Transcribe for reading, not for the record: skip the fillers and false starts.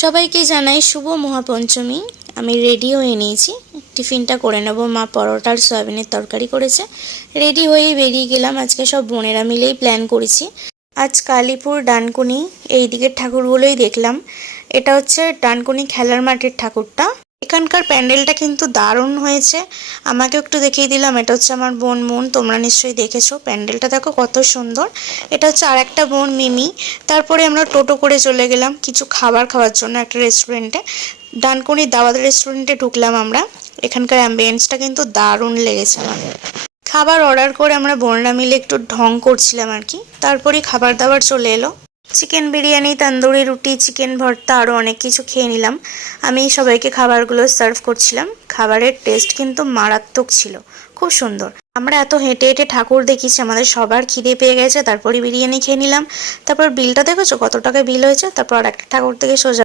সবাইকে জানাই শুভ মহাপঞ্চমী। আমি রেডি হয়ে নিয়েছি, টিফিনটা করে নেব। মা পরোটা আর সয়াবিনের তরকারি করেছে। রেডি হয়ে বেরিয়ে গেলাম। আজকে সব বোনেরা মিলেই প্ল্যান করেছি। আজ কালীপুর ডানকুনি এই দিকের ঠাকুরগুলোই দেখলাম। এটা হচ্ছে ডানকুনি খেলার মাঠের ঠাকুরটা। এখানকার প্যান্ডেলটা কিন্তু দারুণ হয়েছে। আমাকে একটু দেখিয়ে দিলাম। এটা হচ্ছে আমার বোন মুন, তোমরা নিশ্চয়ই দেখেছো। প্যান্ডেলটা দেখো কত সুন্দর। এটা হচ্ছে আর একটা বোন মিমি। তারপরে আমরা টোটো করে চলে গেলাম কিছু খাবার খাওয়ার জন্য একটা রেস্টুরেন্টে। ডানকুনি দাওয়াত রেস্টুরেন্টে ঢুকলাম আমরা। এখানকার অ্যাম্বিয়েন্সটা কিন্তু দারুণ লেগেছে আমার। খাবার অর্ডার করে আমরা বোনরা মিলে একটু ঢং করছিলাম আর কি। তারপরে খাবার দাবার চলে এলো। চিকেন বিরিয়ানি, তন্দুরি রুটি, চিকেন ভর্তা আরও অনেক কিছু খেয়ে নিলাম। আমি সবাইকে খাবারগুলো সার্ভ করছিলাম। খাবারের টেস্ট কিন্তু মারাত্মক ছিল, খুব সুন্দর। আমরা এত হেঁটে হেঁটে ঠাকুর দেখিয়েছি, আমাদের সবার খিদে পেয়ে গেছে। তারপরে বিরিয়ানি খেয়ে নিলাম। তারপর বিলটা দেখেছো কত টাকা বিল হয়েছে। তারপর আর একটা ঠাকুর থেকে সোজা